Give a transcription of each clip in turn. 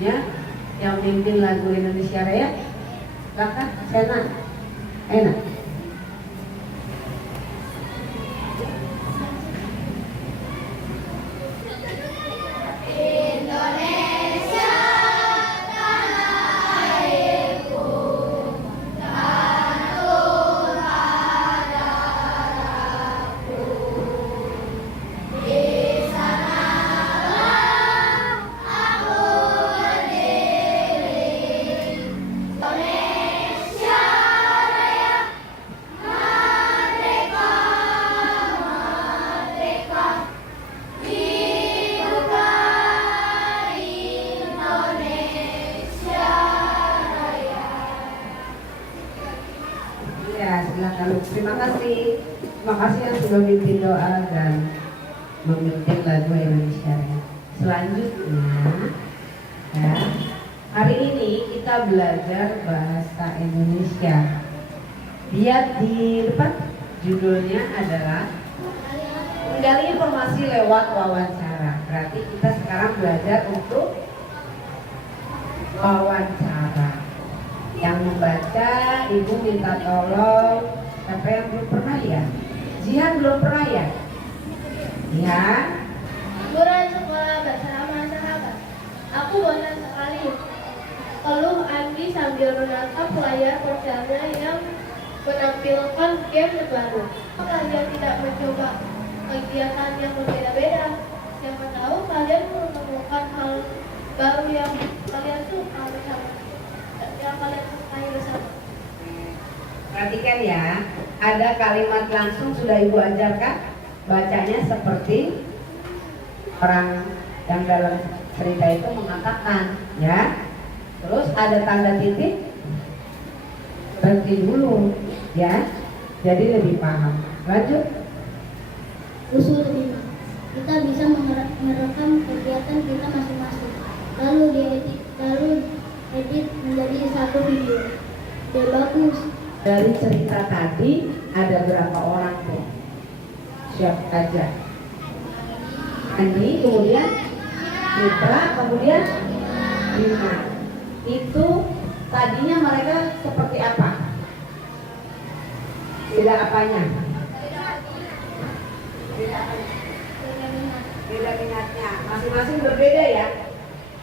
lagunya, yang mimpin lagu Indonesia Raya. Kakak, Sena, enak. Terima kasih yang sudah memimpin doa dan memimpin lagu Indonesia. Selanjutnya, ya, hari ini kita belajar bahasa Indonesia. Lihat di depan, judulnya adalah menggali informasi lewat wawancara. Berarti kita sekarang belajar untuk wawancara. Yang membaca, ibu minta tolong. Siapa yang belum pernah ya? Jihan belum pernah ya? Jihan? Liburan sekolah bersama sahabat. Aku bosan sekali. Keluh Andi sambil menatap layar ponselnya yang menampilkan game terbaru. Kalian tidak mencoba kegiatan yang berbeda-beda. Siapa tahu kalian menemukan hal baru yang kalian suka bersama. Yang kalian sukai bersama. Perhatikan ya, ada kalimat langsung sudah ibu ajarkan. Bacanya seperti orang yang dalam cerita itu mengatakan, ya. Terus ada tanda titik, berhenti dulu, ya. Jadi lebih paham. Lanjut. Usul 5. Kita bisa merekam kegiatan kita masing-masing, lalu edit menjadi satu video. Bagus. Dari cerita tadi ada berapa orang tuh? Siapa aja? Andi, kemudian Mitra, kemudian Bima. Itu tadinya mereka seperti apa? Beda apanya? Beda minatnya. Masing-masing berbeda ya.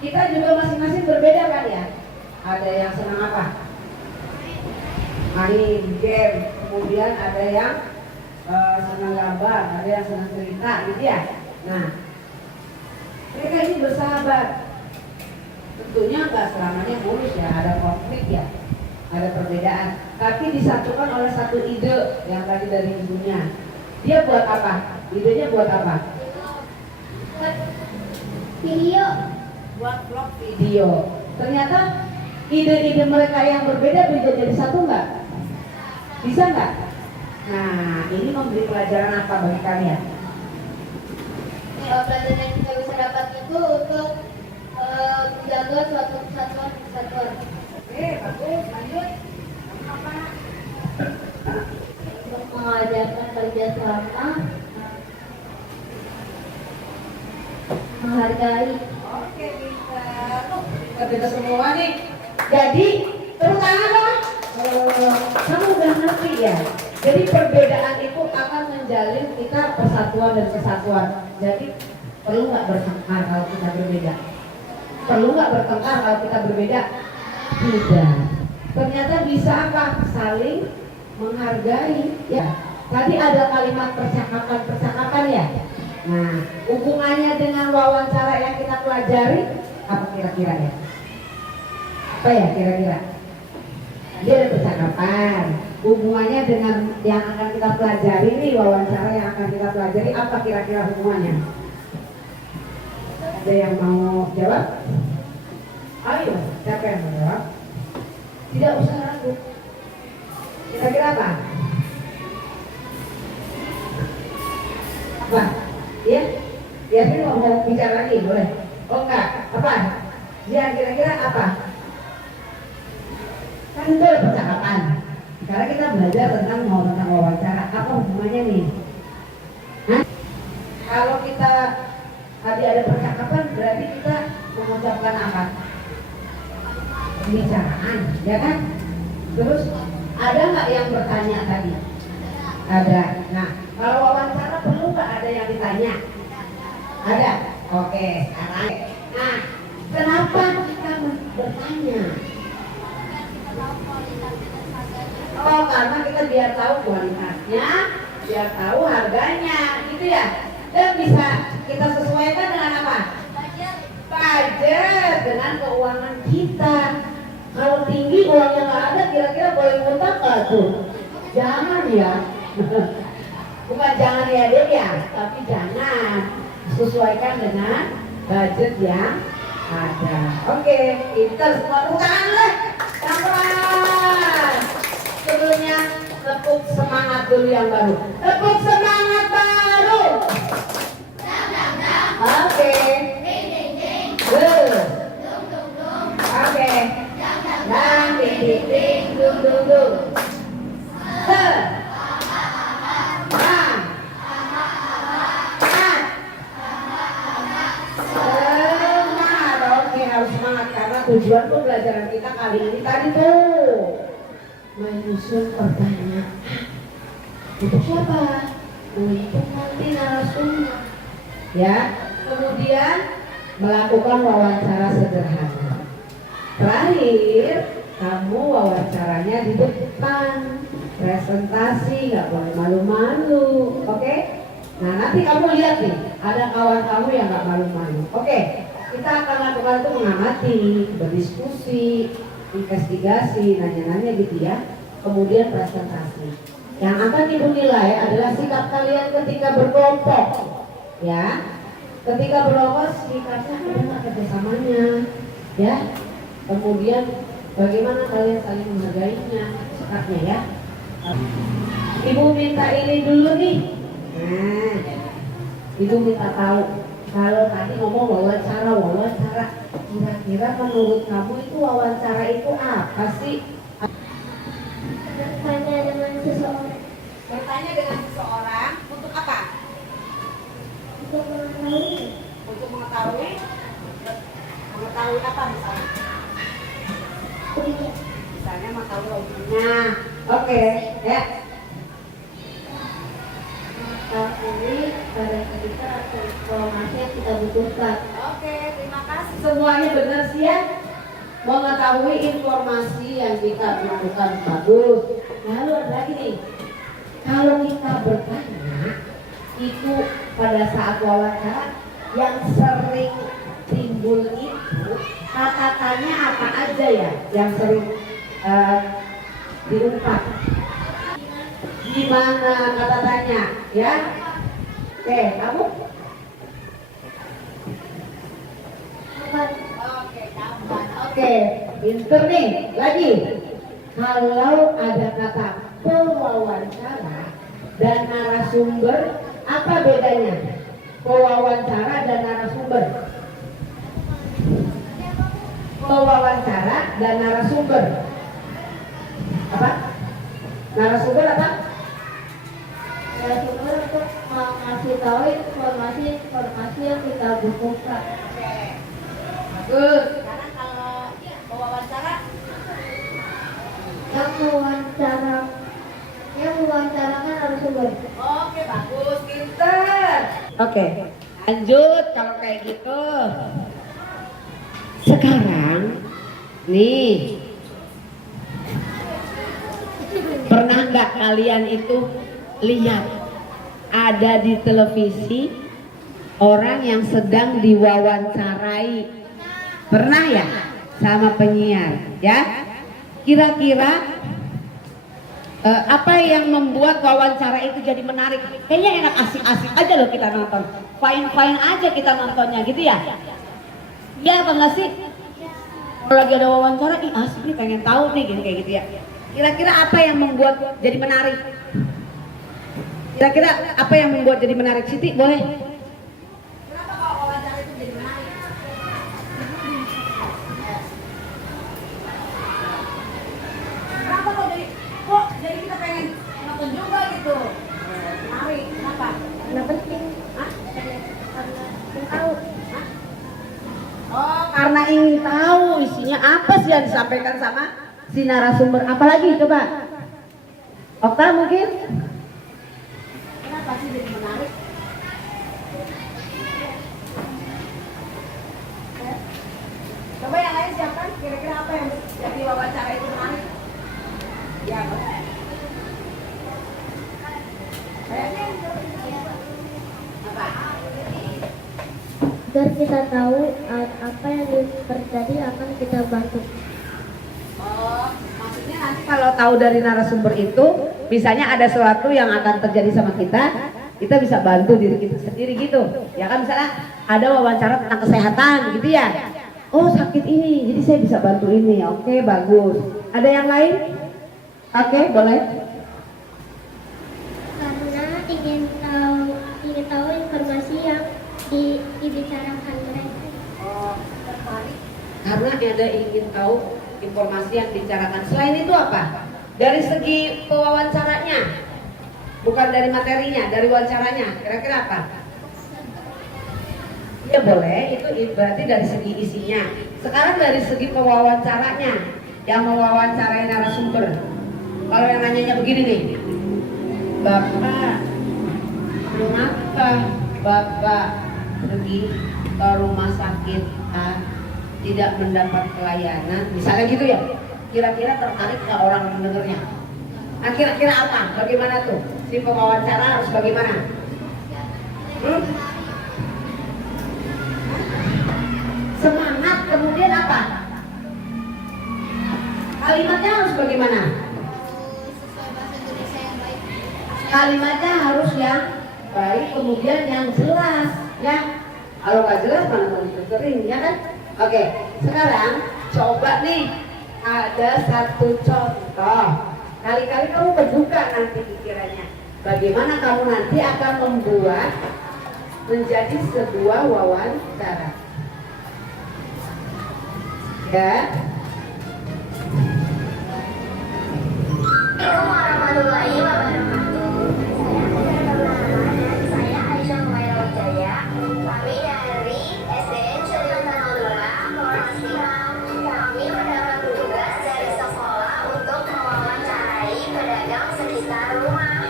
Kita juga masing-masing berbeda kan ya. Ada yang senang apa? Main game, kemudian ada yang senang gambar, ada yang senang cerita, gitu ya. Nah, mereka ini bersahabat. Tentunya nggak selamanya mulus ya, ada konflik ya, ada perbedaan. Tapi disatukan oleh satu ide yang tadi dari ibunya. Dia buat apa? Idenya buat apa? Video. Buat vlog video. Ternyata ide-ide mereka yang berbeda bisa jadi satu nggak? Bisa nggak? Nah, ini memberi pelajaran apa bagi kalian? Pelajaran yang kita bisa dapat itu untuk menjaga suatu kesatuan. Bagus, lanjut. Apa? Untuk mengajarkan kerja sama, menghargai. Oke, kita semua nih. Jadi, tepuk tangan dong. Kamu udah ngerti ya? Jadi perbedaan itu akan menjalin kita persatuan dan kesatuan. Jadi perlu nggak bertengkar kalau kita berbeda? Perlu nggak bertengkar kalau kita berbeda? Tidak. Ternyata bisa apa? Saling menghargai. Ya. Tadi ada kalimat percakapan ya. Nah, hubungannya dengan wawancara yang kita pelajari apa kira-kira ya? Apa ya kira-kira? Dia ada percakapan. Hubungannya dengan yang akan kita pelajari nih, wawancara yang akan kita pelajari, apa kira-kira hubungannya? Ada yang mau jawab? Ayo, siapa yang mau jawab? Tidak usah ragu. Kira-kira apa? Apa? Ya? Ya, ini mau bicara lagi, boleh? Oh enggak, apa? Ya, kira-kira apa? Kan itu ada percakapan. Sekarang kita belajar tentang wawancara. Apa hubungannya nih? Hah? Kalau kita tadi ada percakapan, berarti kita mengucapkan apa? pembicaraan, ya kan? Terus ada nggak yang bertanya tadi? Ada. Nah, kalau wawancara perlu nggak ada yang ditanya? Ada. Oke, sekarang. Nah, kenapa kita bertanya? Oh, karena kita biar tahu kualitasnya, biar tahu harganya, gitu ya. Dan bisa kita sesuaikan dengan apa? Budget dengan keuangan kita. Kalau tinggi uangnya nggak ada, kira-kira boleh ngutang nggak tuh? Jangan ya. Bukan jangan ya Dek ya, tapi jangan. Sesuaikan dengan budget yang ada. Oke, kita semua tepuk tangan lah. Tangan. Sebelumnya tepuk semangat dulu yang baru. Tepuk semangat baru. Oke. Oke. Dan ding ding ding dung dung dung. Semangat. Oke, harus semangat karena tujuan pembelajaran kita kali ini tadi tuh menyusun pertanyaan. Untuk siapa? Untuk nanti narasumber. Ya, kemudian melakukan wawancara sederhana. Terakhir, kamu wawancaranya di depan, presentasi, nggak boleh malu-malu, oke? Nah nanti kamu lihat nih, ada kawan kamu yang nggak malu-malu, oke? Kita akan lakukan itu mengamati, berdiskusi, investigasi, nanya-nanya gitu ya. Kemudian presentasi. Yang akan ibu nilai adalah sikap kalian ketika berkelompok, ya. Ketika berkelompok sikapnya ada nggak kerjasamanya, ya. Kemudian bagaimana kalian saling menghargainya, sikapnya ya. Ibu minta ini dulu nih. Nah, ibu minta tahu kalau tadi ngomong wawancara, kira-kira menurut kamu itu wawancara itu apa sih? Bertanya dengan seseorang. Bertanya dengan seseorang untuk apa? Untuk mengetahui. Untuk mengetahui apa misalnya? Misalnya mengetahui hobinya. Oke, ya. Mengetahui pada kita atau informasi yang kita butuhkan. Oke, terima kasih. Semuanya benar sih ya. Mengetahui informasi yang kita butuhkan bagus. Lalu ada lagi nih. Kalau kita bertanya itu pada saat wawancara yang sering timbul itu kata-katanya apa aja ya yang sering diungkap? Gimana kata tanya ya? Oke, kamu? Oke, pinter nih. Lagi, kalau ada kata pewawancara dan narasumber, apa bedanya? Pewawancara dan narasumber. Pewawancara dan narasumber. Apa? Narasumber apa? Narasumber untuk mengasih tahu informasi yang kita butuhkan. Bagus. Sekarang kalau pewawancara yang mewawancarakan narasumber. oke, bagus, pinter. Oke, lanjut kalau kayak gitu. Sekarang, nih, pernah nggak kalian itu lihat ada di televisi orang yang sedang diwawancarai? Pernah ya? Sama penyiar, ya? Kira-kira apa yang membuat wawancara itu jadi menarik? Kayaknya enak, asik-asik aja loh kita nonton. Fine-fine aja kita nontonnya gitu ya? Ya apa nggak sih? Kalau lagi ada wawancara, ih asik nih, pengen tahu nih gini kayak gitu ya. Kira-kira apa yang membuat jadi menarik? Kira-kira apa yang membuat jadi menarik? Siti, boleh? Kenapa kalau wawancara itu jadi menarik? Kenapa kok jadi kita pengen nonton juga gitu? Menarik, kenapa? Karena penting. Hah? Karena ingin tahu. Oh, karena ingin tahu isi maksudnya apa sih yang disampaikan sama si narasumber? Apalagi coba Okta mungkin? Kenapa sih jadi menarik? Coba yang lain siapa? Kira-kira apa yang jadi wawancara itu menarik? Ya, Agar kita tahu apa yang terjadi akan kita bantu. Oh, maksudnya nanti kalau tahu dari narasumber itu, misalnya ada sesuatu yang akan terjadi sama kita bisa bantu diri kita sendiri gitu. Ya kan, misalnya ada wawancara tentang kesehatan gitu ya. Oh, sakit ini, jadi saya bisa bantu ini. Oke, bagus. Ada yang lain? Oke, boleh. Karena ingin tahu informasi yang dibicarakan mereka. Oh, karena ada ingin tahu informasi yang dibicarakan. Selain itu apa? Dari segi pewawancaranya, bukan dari materinya, dari wawancaranya. Kira-kira apa? Ya boleh, itu berarti dari segi isinya. Sekarang dari segi pewawancaranya, yang mewawancarai narasumber. Kalau yang nanyanya begini nih, Bapak, kenapa Bapak pergi ke rumah sakit A tidak mendapat pelayanan? Misalnya gitu ya. Kira-kira tertarik nggak orang mendengarnya? Nah, kira-kira apa? Bagaimana tuh? Si pewawancara harus bagaimana? Semangat, kemudian apa? Kalimatnya harus bagaimana? Kalimatnya harus yang baik, kemudian yang jelas, ya. Kalau nggak jelas mana mau sering, ya kan? Oke, sekarang coba nih ada satu contoh. Kali-kali kamu berbuka nanti pikirannya. Bagaimana kamu nanti akan membuat menjadi sebuah wawancara. Ya. Assalamualaikum warahmatullahi wabarakatuh. Saya Aisyah Humairah Jaya. Kami dari SDN Syariah Tanahullah, Polres Timang. Kami mendapat tugas dari sekolah untuk mewawancarai pedagang sekitar rumah.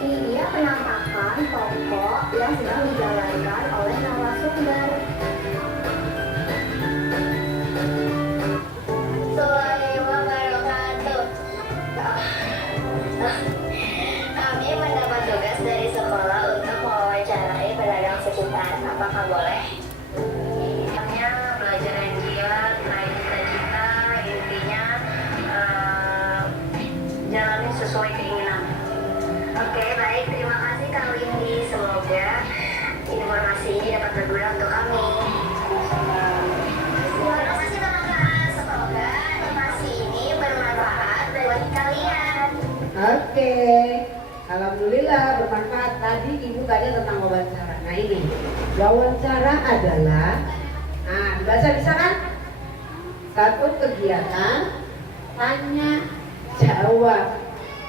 Ini dia penampakan toko yang sedang dijalankan oleh narasumber. Kami mendapat tugas dari sekolah untuk mewawancarai pedagang sekitar. Apakah boleh? Intinya belajar yang giat, raih cita-cita, intinya jalanin sesuai keinginan. Oke, baik. Terima kasih Kak Windy. Semoga informasi ini dapat berguna untuk kami. Terima kasih teman-teman. Semoga informasi ini bermanfaat buat kalian. Oke, alhamdulillah bermanfaat. Tadi ibu tanya tentang wawancara. Nah ini, wawancara adalah, nah dibaca bisa kan? Satu kegiatan tanya jawab.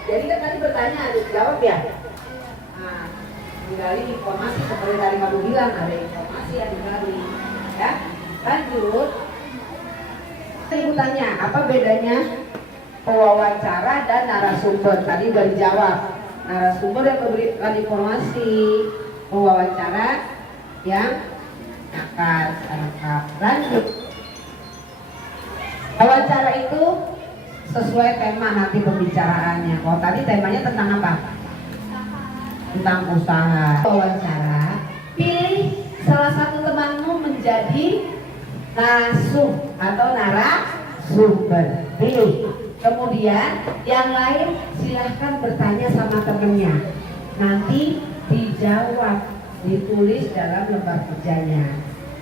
Jadi kan tadi bertanya ada jawab ya. Nah, menggali informasi seperti tadi kamu bilang ada informasi yang digali. Ya, lanjut. Ibu tanya apa bedanya pewawancara dan narasumber? Tadi udah dijawab. Narasumber yang memberikan informasi, pewawancara yang akan lengkap. Lanjut. Wawancara itu sesuai tema nanti pembicaraannya. Kalau tadi temanya tentang apa? Tentang usaha. Wawancara, pilih salah satu temanmu menjadi narasum atau narasumber. Pilih. Kemudian yang lain silahkan bertanya sama temennya. Nanti dijawab, ditulis dalam lembar kerjanya.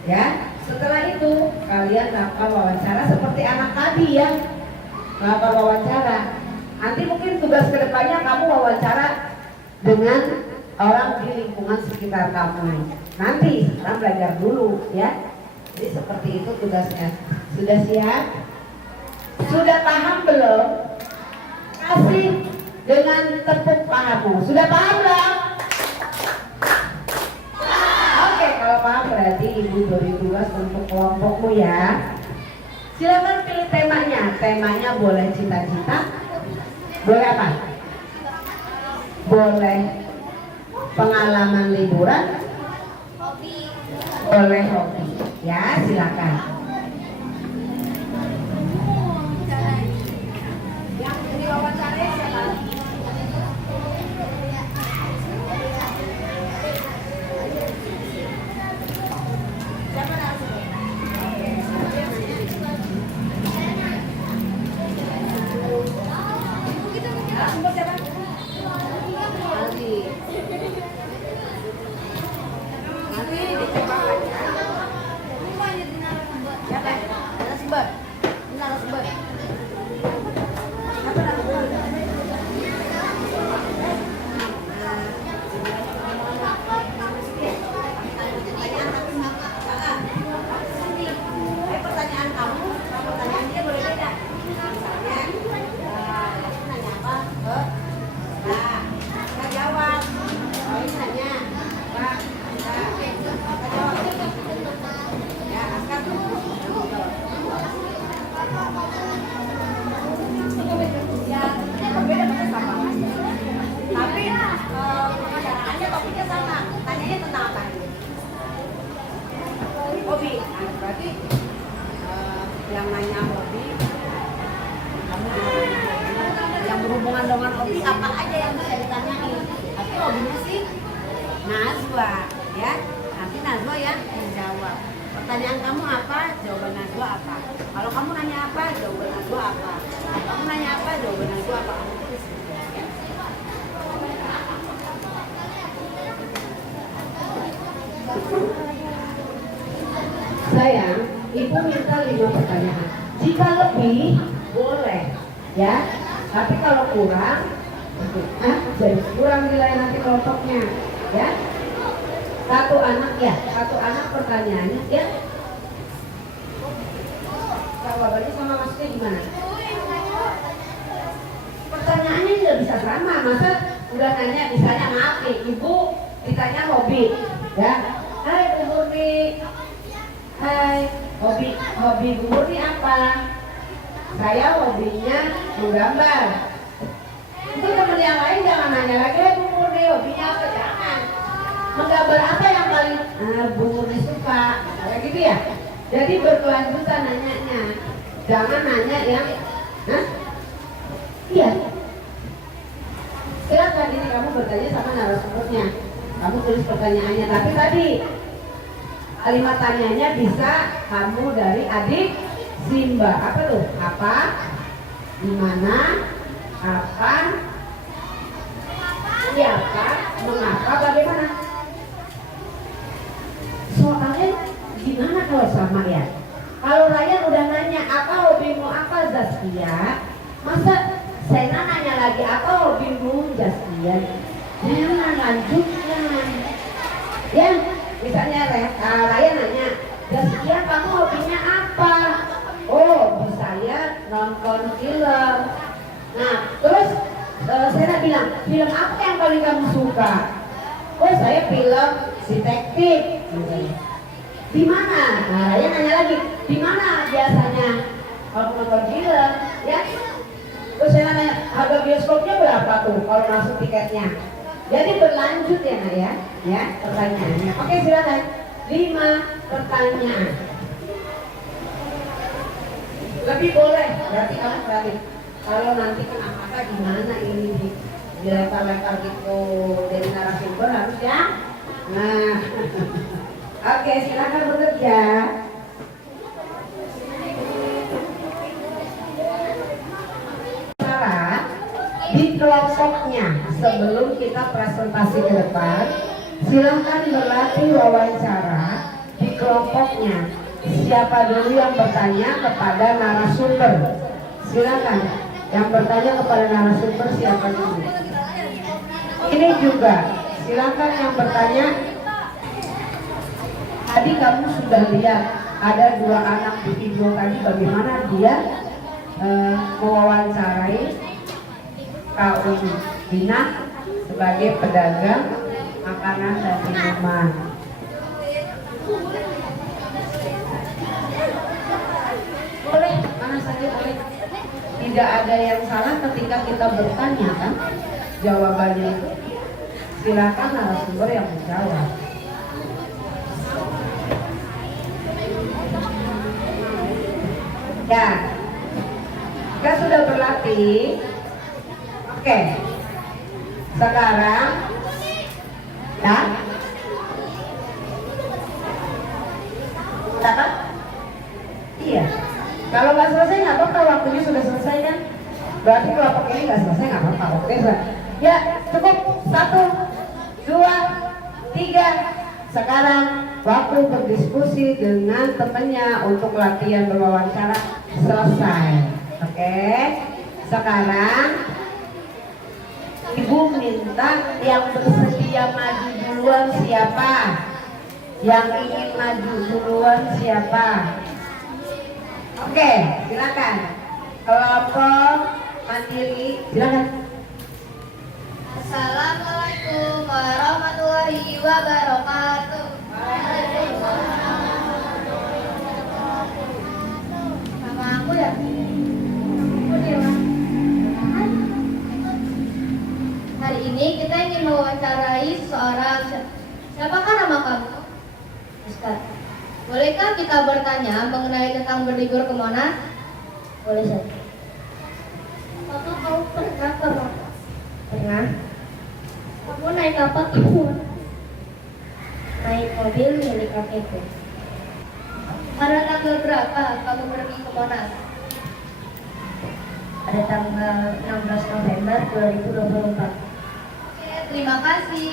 Ya, setelah itu kalian dapat wawancara seperti anak tadi ya. Dapat wawancara. Nanti mungkin tugas kedepannya kamu wawancara dengan orang di lingkungan sekitar kamu. Nanti sekarang belajar dulu ya. Jadi seperti itu tugasnya. Sudah siap? Sudah paham belum? Kasih dengan tepuk pahamu. Sudah paham belum? Oke, kalau paham berarti ibu beri tugas untuk kelompokmu ya. Silakan pilih temanya. Temanya boleh cita-cita, boleh apa? Boleh pengalaman liburan, boleh hobi. Ya, silakan. Yang diwawancara siapa? Hobi, nah, berarti yang nanya hobi, kamu yang berhubungan dengan hobi apa aja yang bisa ditanyain. Tapi hobinya sih Najwa, ya. Nanti Najwa yang menjawab. Pertanyaan kamu apa? Jawaban Najwa apa? Kalau kamu nanya apa? Jawaban Najwa apa? Kamu nanya apa? Jawaban Najwa apa? Kamu tulis. Ya. Sayang, ibu minta 5 pertanyaan. Jika lebih, boleh, ya. Tapi kalau kurang, jadi kurang nilai nanti kelompoknya, ya. Satu anak pertanyaannya, ya. Jawabannya sama maksudnya gimana? Pertanyaannya juga bisa sama, masa udah nanya misalnya maaf nih, ibu ditanya hobi, ya. Hai Bu Murni. Hai, hobi Bu Murni apa? Saya hobinya menggambar. Itu teman yang lain jangan nanya lagi, Bu Murni hobinya apa? Jangan. Menggambar apa yang paling Bu Murni suka? Kayak gitu ya. Jadi berkelanjutan nanyanya. Jangan nanya yang, iya. Silakan ini kamu bertanya sama narasumbernya. Kamu tulis pertanyaannya. Tapi tadi kalimat tanyanya bisa kamu dari adik Simba. Apa tuh? Apa? Di mana? Kapan? Siapa? Mengapa? Bagaimana? Soalnya gimana kalau sama ya? Kalau Ryan udah nanya apa hobimu apa Zaskia, masa Sena nanya lagi apa hobimu Zaskia? Jangan lanjutkan. Ya. Misalnya Raya nanya, Zaskia kamu hobinya apa? Oh, hobi saya nonton film. Nah, terus saya bilang, film apa yang paling kamu suka? Oh, saya film detektif. Di mana? Nah, Raya nanya lagi, di mana biasanya kalau nonton film? Ya. Terus saya nanya, harga bioskopnya berapa tuh kalau masuk tiketnya? Jadi berlanjut ya Nak ya pertanyaannya. Oke silakan. 5 pertanyaan. Lebih boleh, berarti kamu berarti. Kalau nanti kena mata gimana ini dilempar-lempar gitu dari narasumber harus ya. Nah, oke silakan bekerja. Di kelompoknya sebelum kita presentasi ke depan, silakan berlatih wawancara di kelompoknya. Siapa dulu yang bertanya kepada narasumber? Silakan yang bertanya kepada narasumber siapa dulu? Ini juga silakan yang bertanya. Tadi kamu sudah lihat ada 2 anak di video tadi bagaimana dia mewawancarai kaum Dina sebagai pedagang makanan dan minuman. Boleh Tidak ada yang salah ketika kita bertanya kan, jawabannya itu silakan narasumber yang menjawab. Ya, kita sudah berlatih. Oke, sekarang ya, apa? Iya. Kalau nggak selesai nggak apa-apa, waktunya sudah selesai kan? Berarti kelompok ini nggak selesai nggak apa-apa. Oke, ya cukup 1, 2, 3. Sekarang waktu berdiskusi dengan temannya untuk latihan berwawancara selesai. Oke. Sekarang Ibu minta yang bersedia maju duluan siapa? Yang ingin maju duluan siapa? Oke, silakan. Kelompok mandiri, silakan. Assalamualaikum warahmatullahi wabarakatuh. Nama aku ya? Hari ini kita ingin mewawancarai seorang. Siapakah nama kamu? Ustaz. Bolehkah kita bertanya mengenai tentang berlibur ke Monas? Boleh saja. Apakah kamu pernah ke Monas? Pernah. Kamu naik apa kamu? Naik mobil milik KTP. Pada tanggal berapa kamu pergi ke Monas? Pada tanggal 16 November 2024. Oke, terima kasih.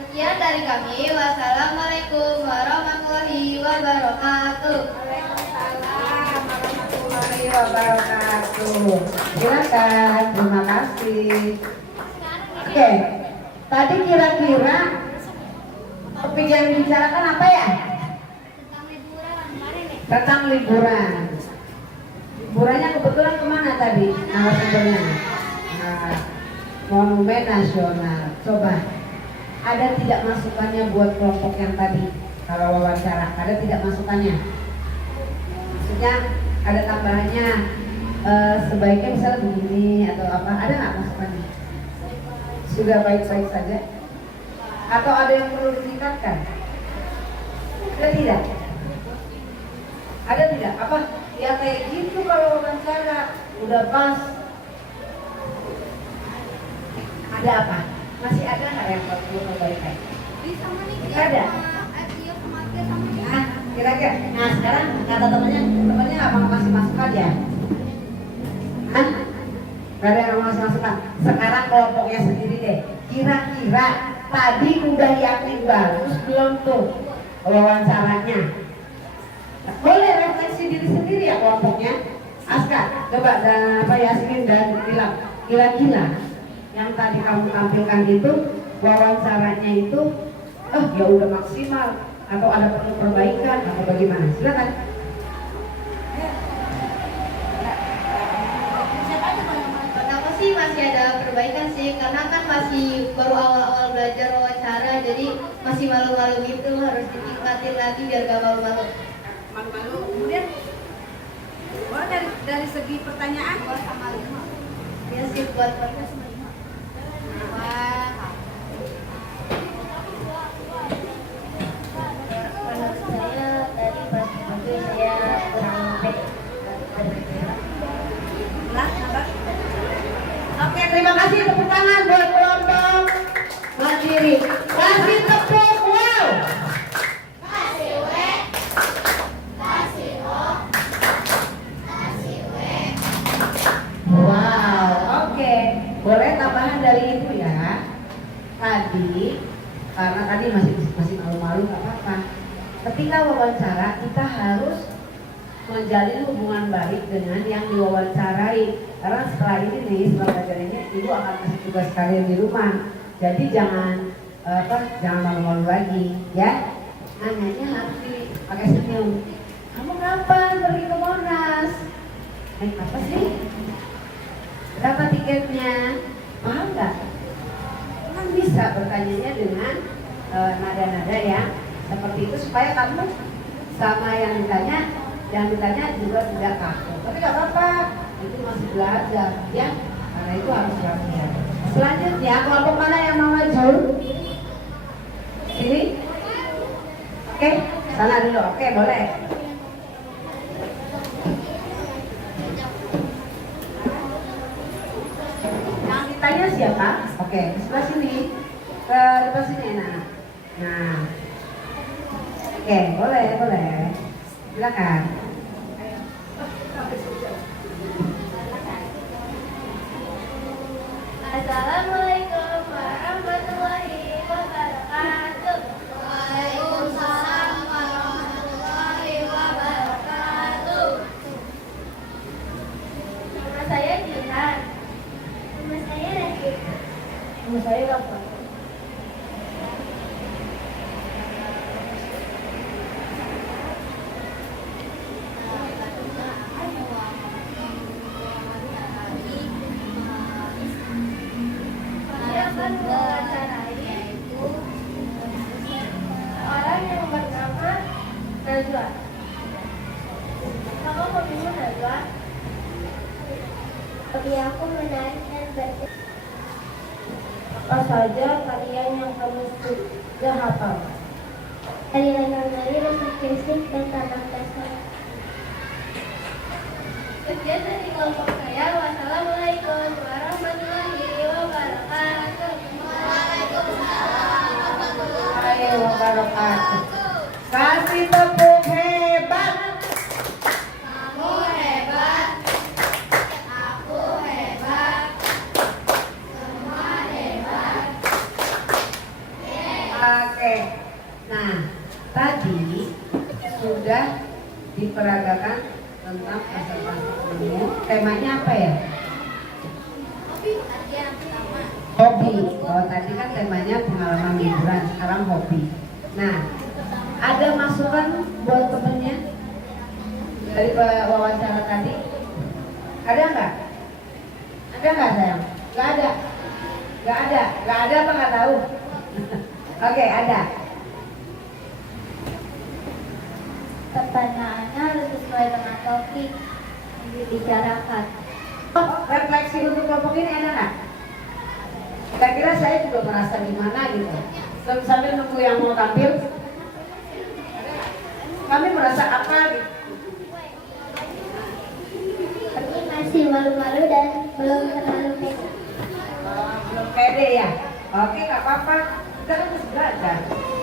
Sekian dari kami. Wassalamualaikum warahmatullahi wabarakatuh. Waalaikumsalam warahmatullahi wabarakatuh. Silakan, terima kasih. Oke, tadi kira-kira topik yang dibicarakan apa ya? Tentang liburan. Liburannya kebetulan kemana tadi narasumbernya? Nah, Monumen Nasional. Coba, ada tidak masukannya buat kelompok yang tadi? Kalau wawancara, ada tidak masukannya? Maksudnya ada tambahannya, sebaiknya misalnya begini atau apa? Ada nggak masukannya? Sudah baik-baik saja? Atau ada yang perlu ditingkatkan? Ada tidak? Ada tidak? Apa? Ya kayak gitu kalau wawancara udah pas. Ada apa? Masih ada nggak yang perlu perbaikan? Ada. Nah, kira-kira. Nah sekarang kata temannya apa masih masukan ya? Hah? Gak ada yang masih masukan. Sekarang kelompoknya sendiri deh. Kira-kira tadi udah yakin bagus belum tuh wawancaranya? Boleh refleksi diri sendiri ya kelompoknya. Aska, coba dan apa Yasmin dan bilang kira-kira yang tadi kamu tampilkan itu wawancaranya itu ya udah maksimal atau ada perlu perbaikan atau bagaimana? Silakan. Kenapa sih masih ada perbaikan sih? Karena kan masih baru awal-awal belajar wawancara, jadi masih malu-malu gitu, harus ditingkatin lagi biar gak malu-malu. Malu-malu. Kemudian dari segi pertanyaan sama 5. Ya sih buat podcast. Menurut saya tadi pas itu saya kurang pede. Oke, terima kasih, tepuk tangan buat kelompok mandiri. Kasih tepuk, wow. Wow, oke. Boleh tambahan dari Ibu ya. Tadi, karena tadi masih malu-malu nggak apa-apa. Ketika wawancara kita harus menjalin hubungan baik dengan yang diwawancarai. Karena setelah ini nih, setelah belajar ini, Ibu akan kasih tugas kalian di rumah. Jadi jangan malu-malu lagi, ya. Nanyanya harus pakai senyum. Kamu kapan pergi ke Monas? Apa sih? Berapa tiketnya? Mahal nggak? Kan bisa bertanyanya dengan nada-nada yang seperti itu supaya kamu sama yang ditanya yang ditanya juga tidak kaku. Tapi nggak apa-apa, itu masih belajar ya, karena itu harus latihan. Selanjutnya kelompok mana yang mau maju? Sini? Oke, sana dulu. Oke, boleh. Yang ditanya siapa? Oke, di sebelah sini. Ke depan sini, nah. Oke, boleh. Silakan. Assalamualaikum warahmatullahi wabarakatuh. Waalaikumsalam warahmatullahi wabarakatuh. Nama saya Jihan. Nama saya Rajin. Nama saya Rafa. Saya akan mewawancarai orang yang bernama Najwa. Apa hobimu Najwa? Hobi aku menari dan bercerita. Apa saja kalian yang kamu sudah hafal? Aliran nari, musik fisik, dan tanah dasar. Sekian dari kelompok saya. Wassalamualaikum warahmatullahi wabarakatuh. Waalaikumsalam warahmatullahi wabarakatuh. Kasih tepuk hebat. Kamu hebat. Aku hebat. Semua hebat. Oke. Nah, tadi sudah diperagakan tentang pasal-pasal ilmu. Temanya apa ya? Hobi. Oh, tadi kan temanya pengalaman liburan, sekarang hobi. Nah, ada masukan buat temennya dari wawancara tadi? Ada nggak? Ada nggak sayang? Nggak ada. Nggak ada apa nggak tahu? Oke, ada. Pertanyaannya harus sesuai dengan topik yang dibicarakan. Oh, refleksi untuk kelompok ini ada nggak? Kira-kira saya juga merasa gimana gitu. Sambil nunggu yang mau tampil, kami merasa apa gitu. Kami masih malu-malu dan belum terlalu pede. Belum pede ya? Oke, nggak apa-apa. Kita kan harus belajar.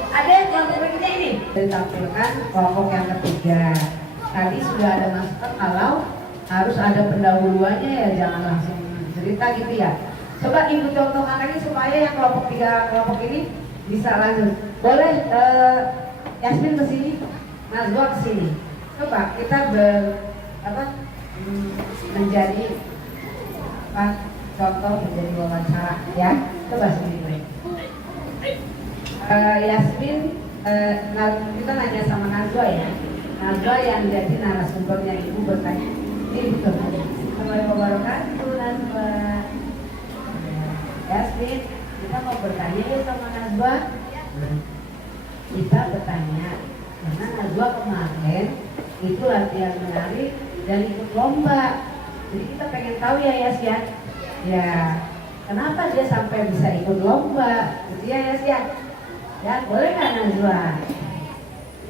Ada yang kelompok ketiga ini ditampilkan kelompok yang ketiga. Tadi sudah ada masukan kalau harus ada pendahuluannya ya, jangan langsung cerita gitu ya. Coba ibu contohkan lagi supaya yang kelompok kelompok ini bisa lanjut. Boleh Yasmin ke sini, Najwa ke sini. Coba kita menjadi contoh, menjadi wawancara ya. Coba sini boleh. Yasmin, kita nanya sama Najwa ya. Najwa yang jadi narasumbernya, ibu bertanya. Ini betul. Assalamualaikum warahmatullahi wabarakatuh. Yasmin, kita mau bertanya ya sama Najwa. Kita bertanya karena Najwa kemarin itu latihan menari dan ikut lomba. Jadi kita pengen tahu ya Yas ya. Ya, kenapa dia sampai bisa ikut lomba? Gitu ya Yas ya. Ya, boleh nggak Najwa?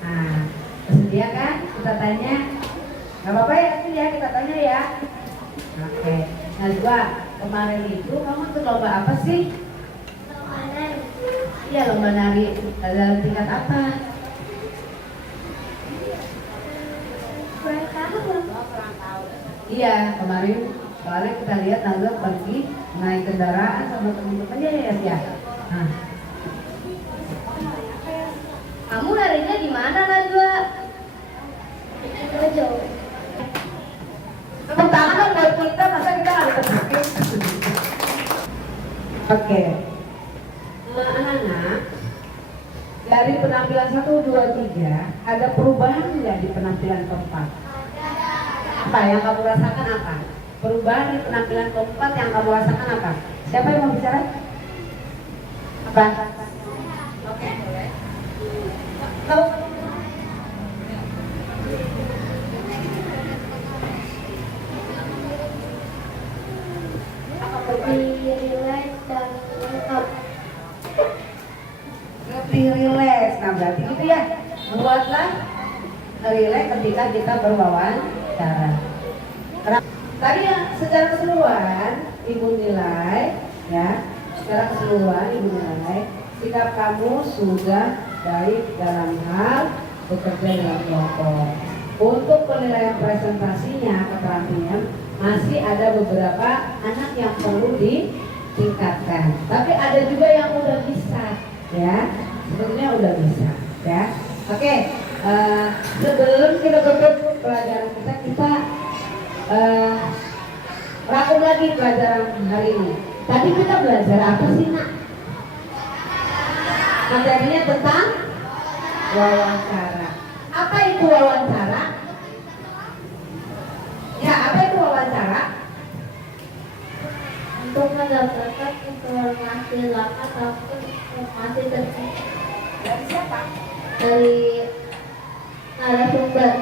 Nah, bersedia kan? Kita tanya. Gak apa-apa ya Yasmin ya, kita tanya ya. Oke, Najwa, kemarin itu kamu ikut lomba apa sih? Lomba nari. Iya, lomba nari dalam tingkat apa? Kurang tahu. Iya, kemarin soalnya kita lihat Najwa pergi naik kendaraan sama teman-temannya ya ya. Nah, Kamu larinya di mana, Najwa? Dojo. tepuk tangan dong buat kita, masa kita nggak ditepukin? Oke, anak-anak, dari penampilan 1, 2, 3 ada perubahan nggak di penampilan keempat? Apa yang kamu rasakan apa? Perubahan di penampilan keempat yang kamu rasakan apa? Siapa yang mau bicara? Apa? Oke, boleh. Tahu? lebih rileks. Nah berarti gitu ya, buatlah rileks ketika kita berwawancara. Tadi ya secara keseluruhan ibu nilai ya, secara keseluruhan ibu nilai sikap kamu sudah baik dalam hal bekerja dalam kelompok. Untuk penilaian presentasinya, keterampilan masih ada beberapa anak yang perlu ditingkatkan. Tapi ada juga yang udah bisa, ya, sebetulnya udah bisa, ya. Oke, sebelum kita tutup pelajaran kita rangkum lagi pelajaran hari ini. Tadi kita belajar apa sih, Nak? Materinya tentang wawancara. Apa itu wawancara? Ya, apa itu wawancara? Untuk mendapatkan informasi lengkap ataupun informasi terkini Dari siapa? dari narasumber.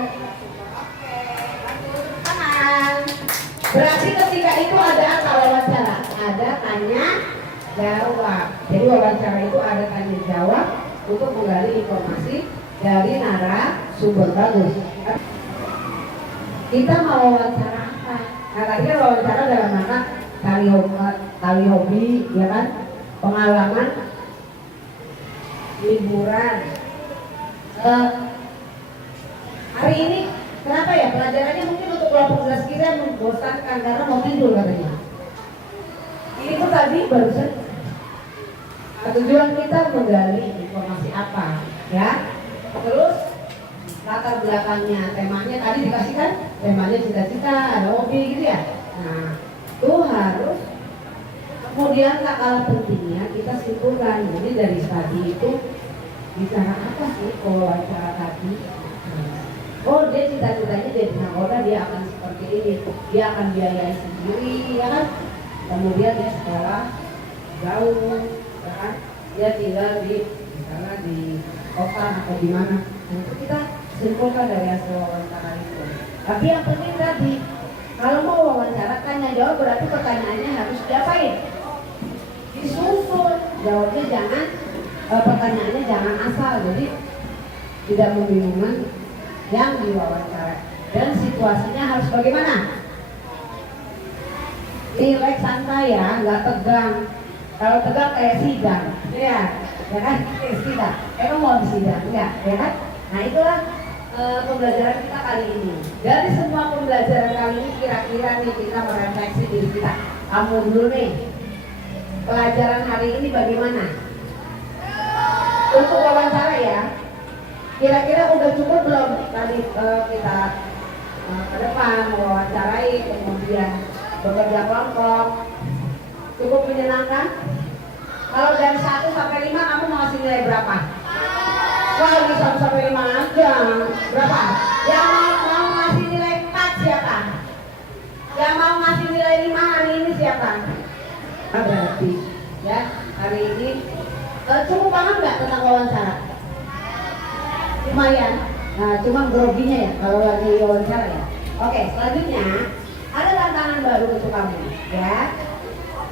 Berarti ketika itu ada apa wawancara? Ada tanya jawab. Jadi wawancara itu ada tanya jawab untuk menggali informasi dari narasumber. Bagus. Kita mau wawancara apa? Nah tadi kan wawancara dalam rangka tali hobi, ya kan? Pengalaman, liburan. Hari ini kenapa ya pelajarannya mungkin untuk kelompok kelas kita membosankan karena mau tidur katanya. Ini tuh tadi barusan tujuan kita menggali informasi apa, ya. Terus latar belakangnya, temanya tadi dikasihkan, temanya cita-cita, ada hobi gitu ya. Nah, itu harus kemudian tak kalah pentingnya kita simpulkan. Jadi dari tadi itu bicara apa sih kalau wawancara tadi? Oh dia cita-citanya jadi nakoda, dia akan seperti ini, dia akan biayai sendiri, ya kan? Kemudian dia sekolah jauh, ya kan? Dia tinggal di misalnya di kota atau di mana. Nah, itu kita simpulkan dari hasil wawancara itu. Tapi yang penting tadi, kalau mau wawancara tanya jawab berarti pertanyaannya harus diapain? Disusun, jawabnya jangan pertanyaannya jangan asal, jadi tidak membingungkan yang diwawancara. Dan situasinya harus bagaimana? Rileks, santai ya, nggak tegang. Kalau tegang kayak sidang, ya kan? Kayak sidang. Emang mau di sidang, ya kan? Nah itulah pembelajaran kita kali ini. Dari semua pembelajaran kali ini kira-kira nih kita merefleksi diri kita. Kamu dulu nih, pelajaran hari ini bagaimana? Untuk wawancara ya. Kira-kira udah cukup belum tadi kita ke depan mewawancarai, kemudian bekerja kelompok, cukup menyenangkan? Kalau dari 1 sampai 5 kamu mau ngasih nilai berapa? Wah ini 1 sampai 5 aja. Berapa? Yang mau ngasih nilai 4 siapa? Yang mau ngasih nilai 5 hari ini siapa? Nah, berarti ya hari ini cukup paham nggak tentang wawancara? Lumayan. Nah, cuma groginya ya kalau lagi wawancara ya. Oke, selanjutnya ada tantangan baru untuk kamu, ya.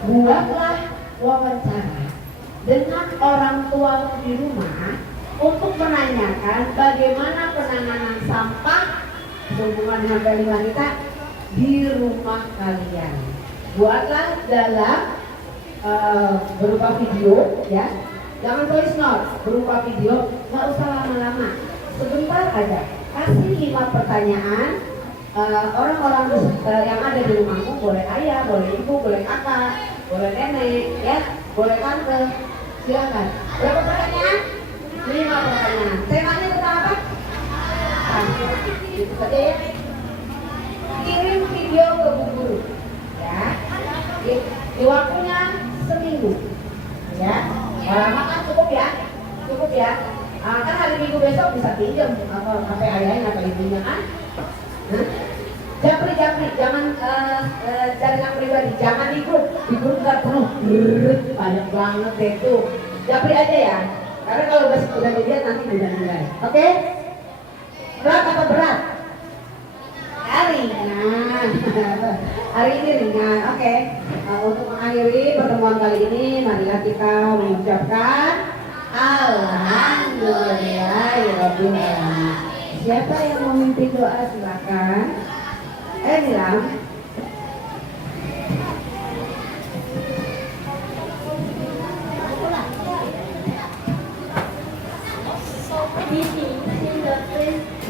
Buatlah wawancara dengan orang tua di rumah untuk menanyakan bagaimana penanganan sampah sehubungan dengan value wanita di rumah kalian. Buatlah dalam berupa video, ya. Jangan tulis note, berupa video, nggak usah lama-lama, sebentar aja. Kasih 5 pertanyaan orang-orang yang ada di rumahmu, boleh ayah, boleh ibu, boleh kakak, boleh nenek, ya, boleh tante, silakan. Berapa pertanyaan? 5 pertanyaan. Temanya tentang apa? Itu saja ya. Kirim video ke Bu Guru, ya. Di waktunya seminggu, ya. Makan cukup ya. Kan hari Minggu besok bisa pinjam atau HP ayahnya atau ibunya kan. Japri, jangan jaringan pribadi, jangan di grup nggak penuh, banyak banget itu. Japri aja ya, karena kalau udah dilihat nanti udah nilai. Oke? Berat atau berat? Ringan. Hari ini ringan. Oke. Untuk mengakhiri pertemuan kali ini, marilah kita mengucapkan Alhamdulillahirabbil alamin. Siapa yang mau memimpin doa silakan. Nilam.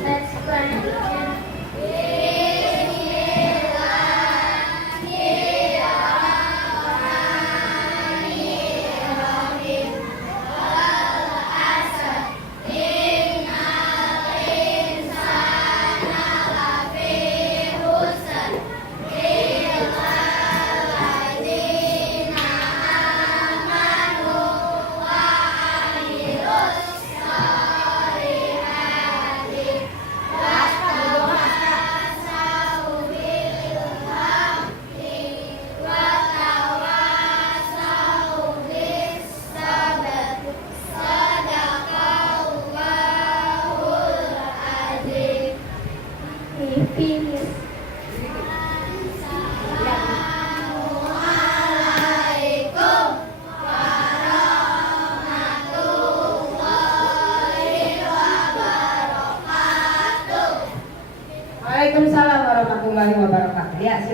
Let's pray. Finish. Waalaikumsalam warahmatullahi wabarakatuh. Ya, silakan.